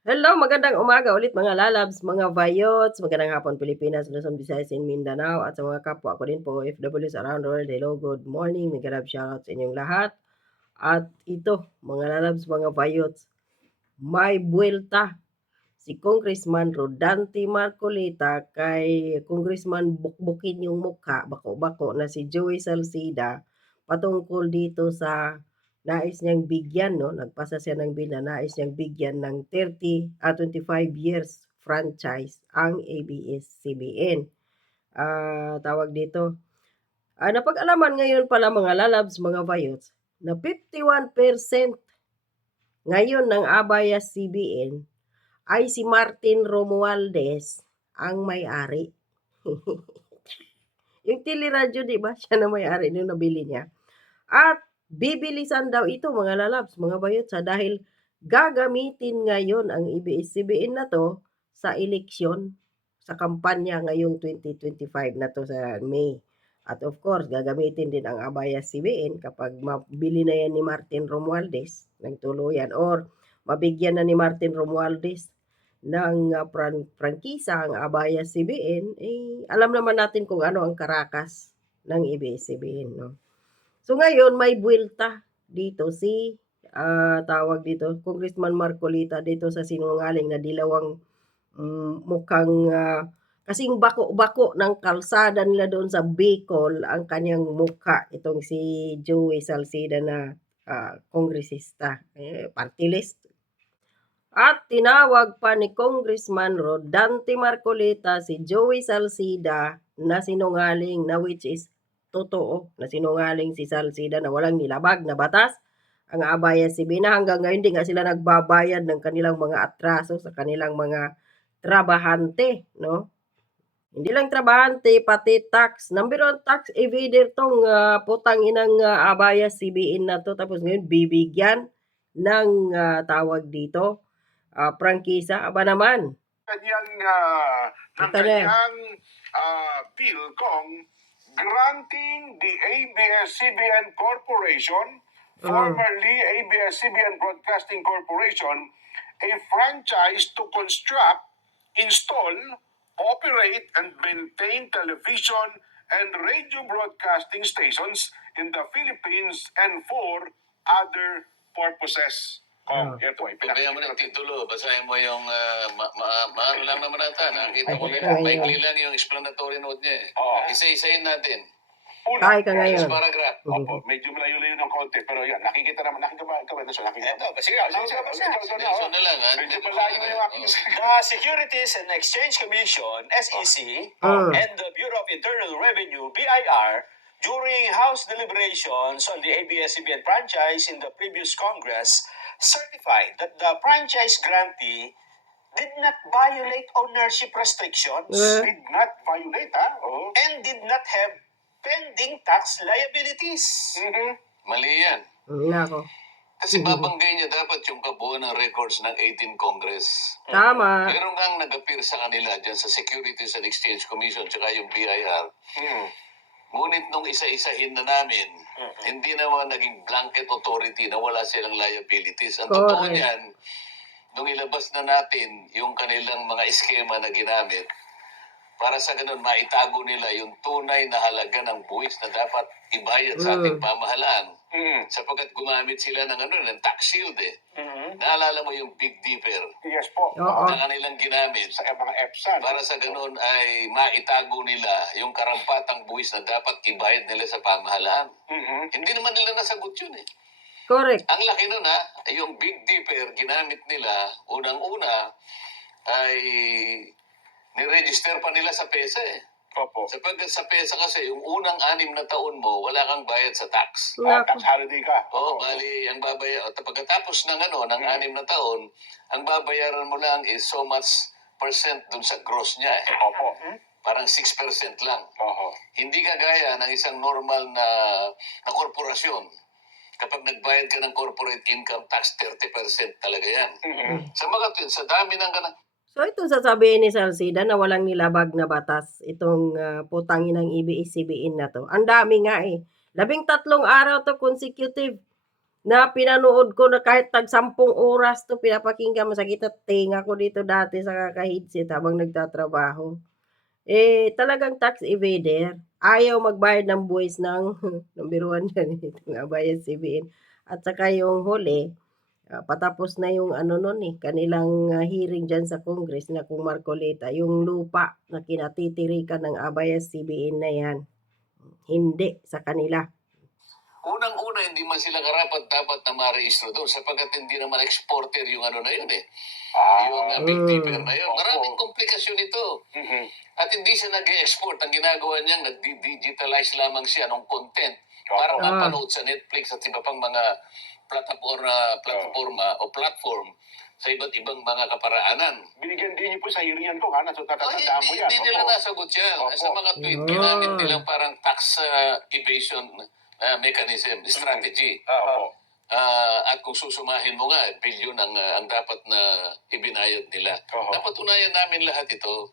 Hello, magandang umaga ulit mga lalabs, mga vayots, magandang hapon Pilipinas, Luzon, Visayas, and Mindanao at sa mga kapwa ko din po OFWs around the world. Hello, good morning, mga love shoutouts sa inyong lahat. At ito, mga lalabs, mga vayots, may buwelta si Congressman Rodante Marcolita kay Congressman Bukbukin yung mukha, bako-bako na si Joey Salcida patungkol dito sa nais niyang bigyan, no? Nagpasa siya ng bill na nais niyang bigyan ng 30 at 25 years franchise ang ABS-CBN. Ah, tawag dito. Ah, napag-alaman ngayon pala mga lalabs, mga vayots, na 51% ngayon ng ABS-CBN ay si Martin Romualdez ang may-ari. yung teleradyo, di ba? Siya na may-ari nung nabili niya. At bibilisan daw ito mga lalabs, mga bayot sa dahil gagamitin ngayon ang ABS-CBN na to sa eleksyon sa kampanya ngayong 2025 na to sa May. At of course, gagamitin din ang ABS-CBN kapag mabili na yan ni Martin Romualdez ng tuluyan or mabigyan na ni Martin Romualdez ng uh, pran- prangkisa ang ABS-CBN, eh, alam naman natin kung ano ang karakas ng ABS-CBN. No? So ngayon may buwelta dito si ah, tawag dito Congressman Marcolita dito sa sinungaling na dilawang mm, mukhang ah, kasing bako-bako ng kalsada nila doon sa Bicol ang kanyang mukha. Itong si Joey Salcida na ah, kongresista eh, party list at tinawag pa ni Congressman Rodante Marcolita si Joey Salcida na sinungaling na which is totoo na sinungaling si Salcida na walang nilabag na batas ang abayan si Bina hanggang ngayon di nga sila nagbabayad ng kanilang mga atraso sa kanilang mga trabahante, no? Hindi lang trabahante, pati tax. Number one tax evader tong uh, putang inang uh, abaya CBN na to. Tapos ngayon bibigyan ng uh, tawag dito, uh, prangkisa. Aba naman, kanyang uh, ng kanyang uh, bill kong granting the ABS-CBN Corporation, Mm. formerly ABS-CBN Broadcasting Corporation, a franchise to construct, install, operate, and maintain television and radio broadcasting stations in the Philippines and for other purposes. Kong, Ah. ito ay Kaya mo ng titulo, basahin mo yung, uh, ma, ma, maano lang naman ata, nakita ko ay, maikli lang yung explanatory note niya eh. Oo. Isa-isayin natin. Una, ay ka ngayon. First paragraph. Opo, medyo malayo-layo ng konti, pero yan, nakikita naman, nakikita ba, ikaw ba, Nelson, nakikita Eto, ba? sige, Sige, sige, sige, sige, sige, sige. sige, Nelson na lang, ha? Medyo Nelson malayo na yung lang. aking Oo. The Securities and Exchange Commission, SEC, Mm. and the Bureau of Internal Revenue, BIR, during House deliberations on the ABS-CBN franchise in the previous Congress, certified that the franchise grantee did not violate ownership restrictions Eh. did not violate, ha? Oo. and did not have pending tax liabilities. Mhm. Mali yan. Nako. Kasi babanggay niya dapat yung kabuuan ng records ng 18 Congress. Tama. Meron kang nag-appear sa kanila dyan sa Securities and Exchange Commission tsaka yung BIR. Mm. Ngunit nung isa-isahin na namin, hindi naman naging blanket authority na wala silang liabilities. Ang totoo niyan, nung ilabas na natin yung kanilang mga eskema na ginamit, para sa ganun maitago nila yung tunay na halaga ng buwis na dapat ibayad sa ating Mm. pamahalaan. Mm. Sapagkat gumamit sila ng ano, ng tax shield eh. Mhm. Naalala mo yung Big Dipper Yes po. Oo. na kanilang ginamit Sa mga EPSAN. para sa ganun ay maitago nila yung karampatang buwis na dapat ibayad nila sa pamahalaan. Mhm. Hindi naman nila nasagot yun eh. Correct. Ang laki nun ha, yung Big Dipper ginamit nila, unang-una ay niregister pa nila sa PESA eh. Opo. Sapagkat sa PESA kasi, yung unang anim na taon mo, wala kang bayad sa tax. Ah, tax holiday ka. Oo, bali, ang babayar, o pagkatapos ng ano, ng anim na taon, ang babayaran mo lang is so much percent dun sa gross niya eh. Opo. Parang 6% lang. Oho. Hindi kagaya ng isang normal na, na korporasyon. Kapag nagbayad ka ng corporate income tax, 30% talaga yan. Mhm. Sa mga sa dami ng kana, So ito sasabihin ni Salcida na walang nilabag na batas itong uh, putangin ng EBS-CBN na to. Ang dami nga eh. Labing tatlong araw to consecutive na pinanood ko na kahit tag sampung oras to pinapakinggan masakit at tenga ko dito dati sa kaka-headset habang nagtatrabaho. Eh, talagang tax evader. Ayaw magbayad ng buwis ng number one yan, itong abayan CBN. At saka yung huli, ah, patapos na yung ano nun eh, kanilang ah, hearing dyan sa Congress na kung Marcoleta, yung lupa na kinatitirikan ng abayan CBN na yan. Hindi sa kanila. Unang-una, hindi man sila karapat dapat na marehistro doon sapagkat hindi naman exporter yung ano na yun eh. Ah, yung uh, big Mm. tipper na yun. Maraming komplikasyon ito. mhm. At hindi siya nag-export. Ang ginagawa niya, nag-digitalize lamang siya ng content para mapanood sa Netflix at iba pang mga plataforma, plataforma o platform sa iba't ibang mga kaparaanan. Binigyan din niyo po sa hearing yan ko, ha? Nasa Oh, tatatandaan ko hindi, yan. hindi nila Opo. nasagot yan. Opo. Sa mga tweet, ginamit nilang parang tax uh, evasion uh, mechanism, strategy. Opo. Ah, at kung susumahin mo nga, bilyon ang, ah, ang dapat na ibinayad nila. Oho. Napatunayan namin lahat ito.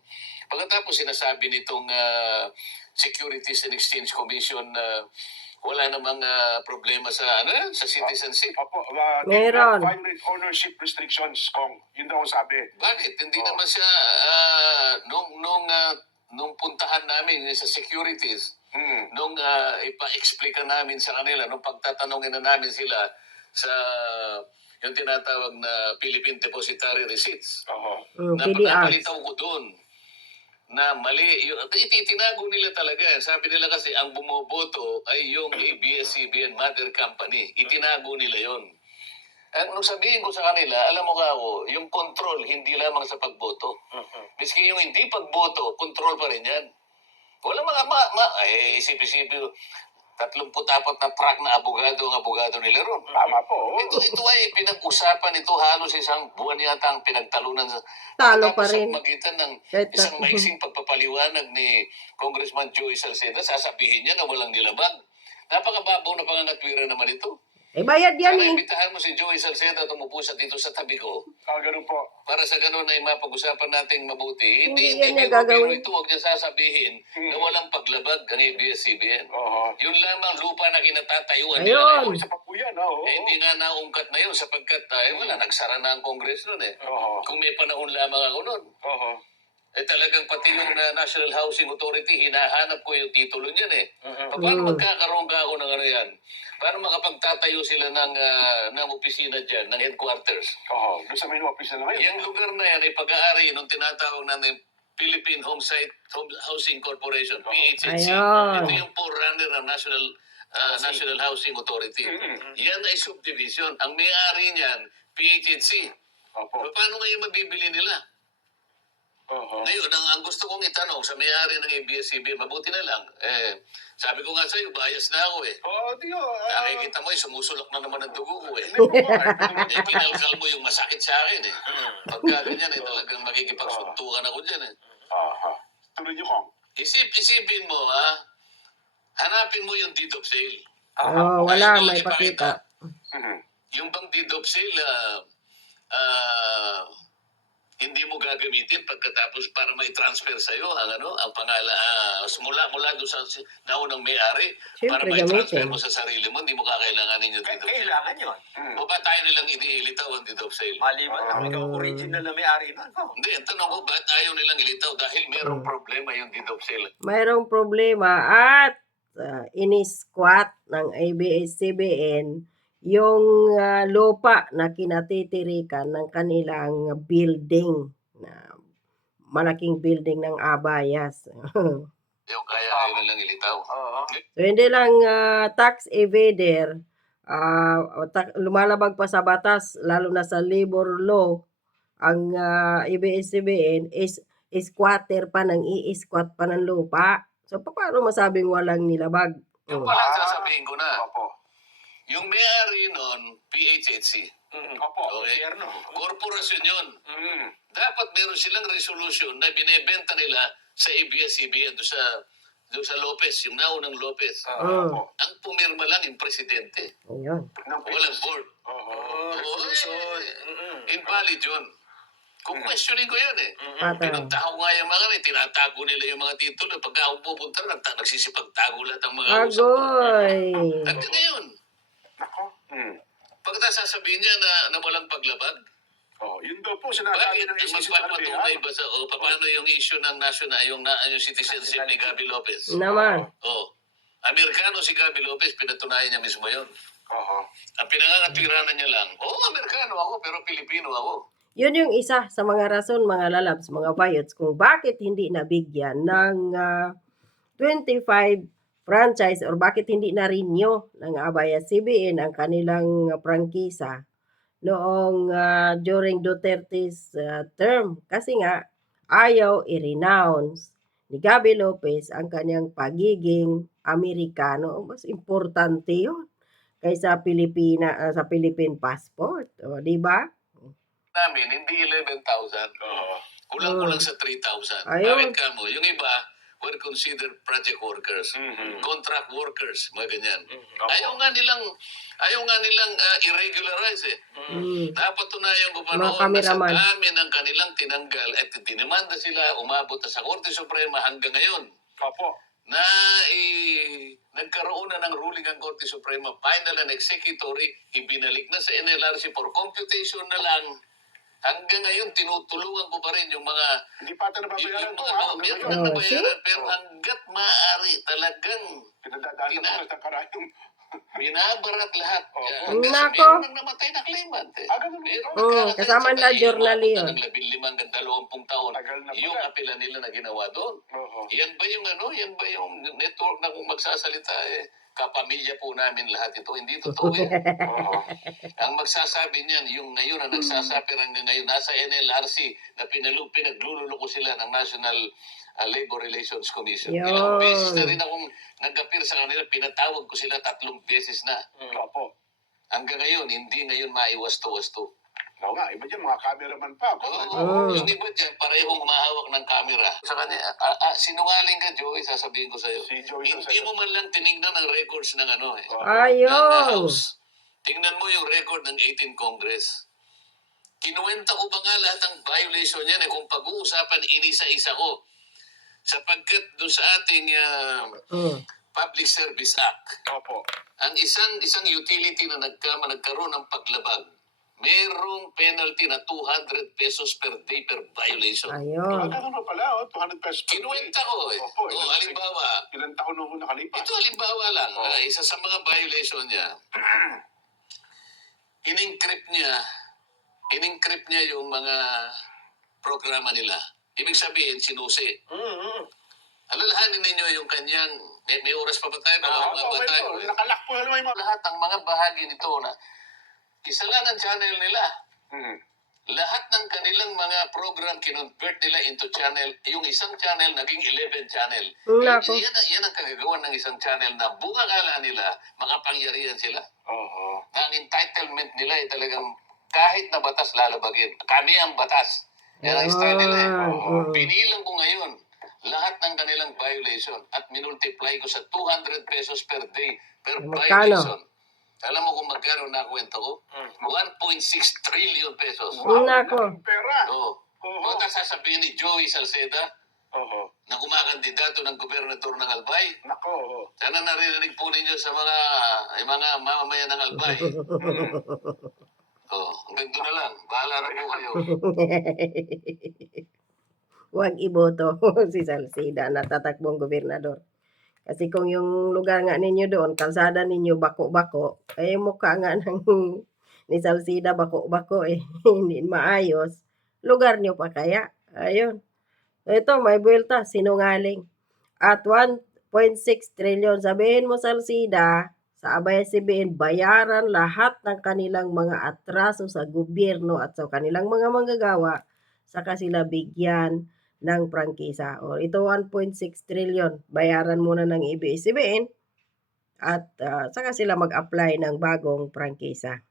Pagkatapos sinasabi nitong ah, Securities and Exchange Commission na wala namang ah, problema sa ano sa citizenship. Opo, uh, Meron. violate ownership restrictions, Kong. Yun daw ang sabi. Bakit? Hindi Oo. naman siya ah, nung nung ah, nung puntahan namin sa securities, Hmm. nung uh, ipa-explica namin sa kanila, nung pagtatanungin na namin sila sa yung tinatawag na Philippine Depositary Receipts. Oho. Mm, na PDR. pagkapalitaw ko doon na mali. Yung, ititinago nila talaga. Sabi nila kasi ang bumoboto ay yung ABS-CBN mother company. Itinago nila yon. At nung sabihin ko sa kanila, alam mo ka ako, yung control hindi lamang sa pagboto. Mhm. Miski yung hindi pagboto, control pa rin yan. Wala mga, ma, ma, eh, isip-isipin, 34 na track na abogado ang abogado nila ron. Tama po. Ito, ito ay pinag-usapan ito halos isang buwan yata ang pinagtalunan sa Talo pa rin. Magitan ng isang maiksing pagpapaliwanag ni Congressman Joey Salceda, sasabihin niya na walang nilabag. Napakababaw na pangangatwira naman ito. Eh, bayad yan Sana eh. imbitahan mo si Joey Salceda tumupo sa dito sa tabi ko Ah, ganun po. para sa ganun ay mapag-usapan nating mabuti. Hindi Hindi, yan hindi, niya biro- gagawin. ito. Huwag niya sasabihin Hmm. na walang paglabag ang ABS-CBN. Oho. Yun lamang lupa na kinatatayuan Ayun. nila. Oh, isa pa po yan, ah, oo. Eh, hindi nga naungkat na yun sapagkat eh, wala, nagsara na ang Kongres nun eh. Oho. Kung may panahon lamang ako nun, Oho. Eh talagang pati yung uh, National Housing Authority, hinahanap ko yung titulo niyan eh. Pa- Paano Mm. magkakaroon ka ako ng ano yan? Paano makapagtatayo sila ng, ah, ng opisina dyan, ng headquarters? Oho. Doon sa main office na ngayon. Yung lugar na yan ay pag-aari nung tinatawag natin Philippine Home Site Home Housing Corporation, PHHC. Ayun. Ito yung forerunner ng National ah, National Housing Authority. Mhm. Yan ay subdivision. Ang may-ari niyan, PHHC. Opo. Paano ngayon mabibili nila? Oho. Ngayon, ang, ang gusto kong itanong sa may-ari ng ABS-CBN, mabuti na lang. Eh, sabi ko nga sa'yo, bias na ako eh. Oh, di oh. ah, Nakikita mo eh, sumusulok na naman ang dugo ko eh. Ah, Eh, kinalkal mo yung masakit sa akin eh. Pagka ganyan eh, talagang makikipagsuntukan ako dyan eh. Aha. Tuloy niyo, Kong. Isip, isipin mo ha, hanapin mo yung deed of sale. Oh, wala, may pakita. Mhm. Yung bang deed of sale, ah, ah, hindi mo gagamitin pagkatapos para may transfer sa iyo ang ano ang pangalan ah, mula mula doon sa naunang may-ari para may transfer mo sa sarili mo hindi mo kakailanganin yung sale. Kailangan yun. Mhm. O ba tayo nilang iniilitaw ang deed of sale? Maliban na ikaw Ah. original na may-ari nun. Oh. Hindi, ang tanong ko, ba't ayaw nilang ilitaw? Dahil merong problema yung deed of sale. mayroong problema at uh, ini-squat ng ABS-CBN yung ah, lupa na kinatitirikan ng kanilang building na malaking building ng Abayas. Yung kaya ayaw nilang ilitaw. Oo. so hindi lang ah, tax evader ah, o ta- lumalabag pa sa batas lalo na sa labor law ang ah, ABS-CBN is squatter pa ng i-squat pa ng lupa. So paano masabing walang nilabag? Yung Oh. pala, Ah. sasabihin ko na, Opo. Yung may-ari nun, PHHC, Mhm. Opo. okay? Gobyerno. Korporasyon yun. Mhm. Dapat meron silang resolution na binebenta nila sa ABS-CBN doon sa doon sa Lopez, yung naunang Lopez. Ah, Mm. Ang pumirma lang yung presidente. Ayun. Ng Walang board. Oho. Oh, resolution. Mhm. Invalid yun. Kung questioning ko yan eh. Mhm. Patay. Pinuntahan ko nga yung mga eh, tinatago nila yung mga titulo. Pagka ako pupunta, nagsisipagtago lahat ang mga usap ko. Agoy! Hanggang ngayon. Nako. Mhm. Pagkatapos sasabihin niya na, na walang paglabag, Oh, yun daw po sinasabi ng hindi Mrs. papatunay Alvera. ba sa, o paano yung issue ng national, yung, na, yung citizenship ni Gabi Lopez? Naman. Oh, Amerikano si Gabi Lopez, pinatunayan niya mismo yon. Oo. Ang pinangangatwiranan niya lang, oo, oh, Amerikano ako, pero Pilipino ako. Yun yung isa sa mga rason, mga lalabs, mga bayots, kung bakit hindi nabigyan ng ah, 25 franchise or bakit hindi na-renew ng Abaya CBN ang kanilang prangkisa noong ah, during Duterte's ah, term. Kasi nga, ayaw i-renounce ni Gabi Lopez ang kanyang pagiging Amerikano. Mas importante yun kaysa Pilipina, ah, sa Philippine passport. O, di ba? Namin, hindi 11,000. Oo. Kulang-kulang sa 3,000. Ayun. Bakit ka mo? Yung iba, were considered project workers, Mhm. contract workers, mga ganyan. Opo. Ayaw nga nilang, ayaw nga nilang ah, i-regularize eh. Mm. Napatunayan ko pa noon na sa dami ng kanilang tinanggal at dinimanda sila, umabot na sa Korte Suprema hanggang ngayon Opo. na eh, nagkaroon na ng ruling ang Korte Suprema, final and executory, ibinalik na sa NLRC for computation na lang. Hanggang ngayon, tinutulungan ko pa rin yung mga Hindi pa ito nababayaran yung mga ha. oh, meron Oh, na nabayaran, pero hanggat maaari talagang Pinadadaan Tina- po ng karayong. binabarat lahat. Oh, oh. sa Nako. meron nang namatay na claimant eh. Ah, nagkakasakit kasama sa na journal yun. na ng labinlimang hanggang dalawampung taon. Na Yung apela nila na ginawa doon. Oo. Yan ba yung ano, yan ba yung network na kung magsasalita eh, kapamilya po namin lahat ito. Hindi totoo yan. Oo. Ang magsasabi niyan, yung ngayon ang nagsasabi hanggang ngayon, nasa NLRC na pinalu, pinaglululoko sila ng National uh, Labor Relations Commission. Yun. Ilang beses na rin akong nag-appear sa kanila, pinatawag ko sila tatlong beses na. Opo. Hanggang ngayon, hindi ngayon maiwasto-wasto. Oo nga, iba dyan, mga cameraman pa. Oo, Mm. yung iba dyan, parehong humahawak ng camera. Sa kanya, ah, ah, sinungaling ka, Joey, sasabihin ko sa'yo. Si Joey Hindi mo man lang tinignan ang records ng ano eh. Uh, Ayun. House. Tingnan mo yung record ng 18 Congress. Kinuwenta ko pa nga lahat ng violation niyan eh. Kung pag-uusapan, inisa-isa ko. Sapagkat doon sa ating ah, Mm. Public Service Act, Opo. ang isang isang utility na nagkama nagkaroon ng paglabag, merong penalty na 200 pesos per day per violation. Ayun. ganun pa pala, oh. 200 pesos per day. Kinuwenta ko eh. Opo, O, ilang- halimbawa, Ilang taon nung nakalipas. ito halimbawa lang, Oo. ah, isa sa mga violation niya, in-encrypt niya, in-encrypt niya yung mga programa nila. Ibig sabihin, sinusi. Mm-hmm. Alalahanin ninyo yung kanyang, may, may oras pa ba tayo? Baka Ah, opo, may tayo. po. Nakalak po ano yung mga... Lahat ng mga bahagi nito na ang channel nila. Mhm. Lahat ng kanilang mga program kinonvert nila into channel. Yung isang channel naging 11 channel. Nako. Yan, yan, yan ang kagagawan ng isang channel na bunga kala nila, makapangyarihan sila. Oo. Na ang entitlement nila ay talagang kahit na batas lalabagin. Kami ang batas. Yan ang style nila. eh. Ah. Pinilang ko ngayon lahat ng kanilang violation at minultiply ko sa 200 pesos per day per Magkano? violation. Alam mo kung magkano nakwento ko? Mm. 1.6 trillion pesos. Wow, Nako. pera. Oo. Oo. Tapos sasabihin ni Joey Salceda Oo. na kumakandidato ng gobernador ng Albay. Nako. oo. Sana naririnig po ninyo sa mga yung mga mamamayan ng Albay. Oh, hanggang doon na lang. Bahala na po kayo. Huwag iboto si Salcida na tatakbong gobernador. Kasi kung yung lugar nga ninyo doon, kalsada ninyo bako-bako, eh mukha nga ng ni Salcida bako-bako eh, hindi maayos. Lugar nyo pa kaya? Ayun. Ito, may buwelta, sinungaling. At 1.6 trillion, sabihin mo Salcida, sa ABS-CBN, bayaran lahat ng kanilang mga atraso sa gobyerno at sa kanilang mga manggagawa saka sila bigyan ng prangkisa. O ito 1.6 trillion, bayaran muna ng ABS-CBN at ah, saka sila mag-apply ng bagong prangkisa.